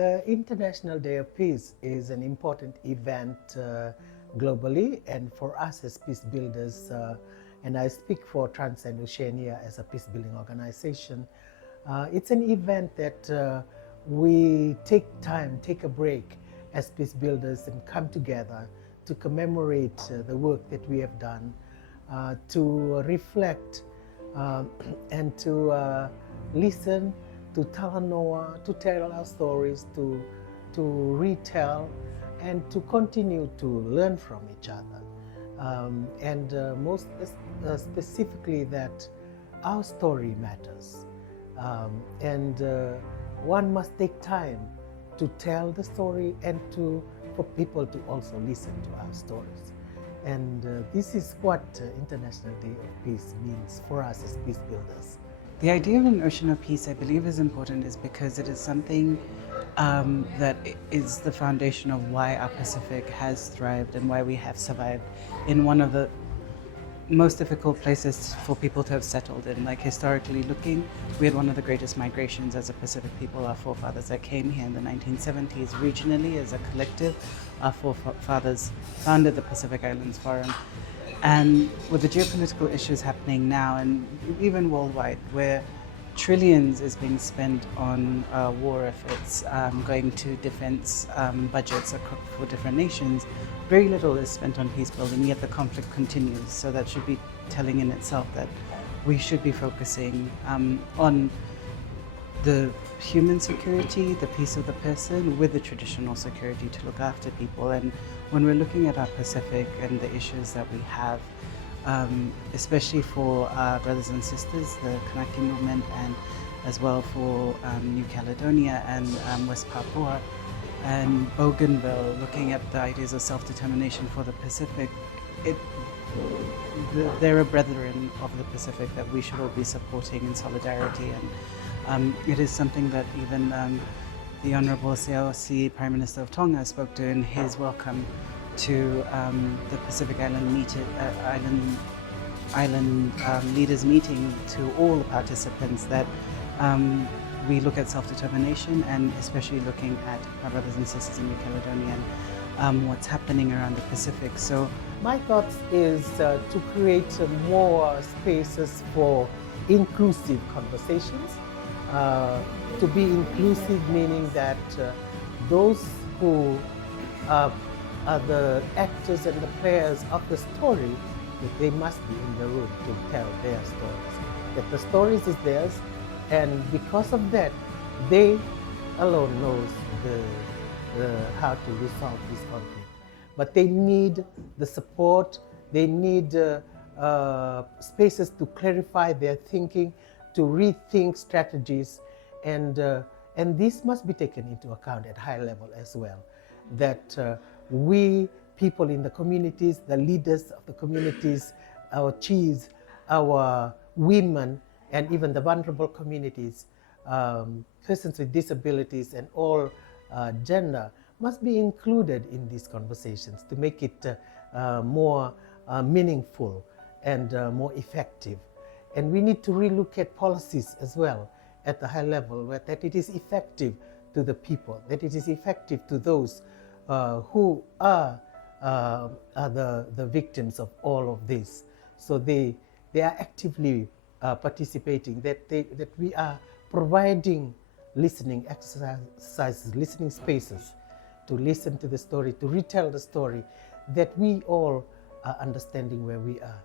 The International Day of Peace is an important event globally, and for us as peace builders, and I speak for Transcend Oceania as a peace building organization, it's an event that we take time, take a break as peace builders and come together to commemorate the work that we have done, to reflect and to listen, to Talanoa, to tell our stories, to retell, and to continue to learn from each other. And most specifically that our story matters. And one must take time to tell the story and for people to also listen to our stories. And this is what International Day of Peace means for us as peace builders. The idea of an ocean of peace, I believe, is important is because it is something that is the foundation of why our Pacific has thrived and why we have survived in one of the most difficult places for people to have settled in. Like historically looking, we had one of the greatest migrations as a Pacific people. Our forefathers that came here in the 1970s regionally as a collective, our forefathers founded the Pacific Islands Forum. And with the geopolitical issues happening now and even worldwide, where trillions is being spent on war efforts, going to defense budgets for different nations, very little is spent on peace building, yet the conflict continues. So that should be telling in itself that we should be focusing on the human security, the peace of the person, with the traditional security to look after people. And when we're looking at our Pacific and the issues that we have, especially for our brothers and sisters, the Kanaki movement, and as well for New Caledonia and West Papua and Bougainville, looking at the ideas of self-determination for the Pacific, they're a brethren of the Pacific that we should all be supporting in solidarity. And it is something that even the Honourable Seaosi, Prime Minister of Tonga, spoke to in his welcome to the Pacific Island leaders meeting, to all the participants, that we look at self-determination, and especially looking at our brothers and sisters in New Caledonia and what's happening around the Pacific. So my thoughts is to create more spaces for inclusive conversations. To be inclusive meaning that those who are the actors and the players of the story, that they must be in the room to tell their stories. That the stories is theirs, and because of that, they alone knows how to resolve this conflict. But they need the support, they need spaces to clarify their thinking, to rethink strategies, and this must be taken into account at high level as well. That we, people in the communities, the leaders of the communities, our chiefs, our women, and even the vulnerable communities, persons with disabilities and all gender, must be included in these conversations to make it more meaningful and more effective. And we need to relook at policies as well at the high level, that it is effective to the people, that it is effective to those who are the victims of all of this. So they are actively participating, that we are providing listening exercises, listening spaces to listen to the story, to retell the story, that we all are understanding where we are.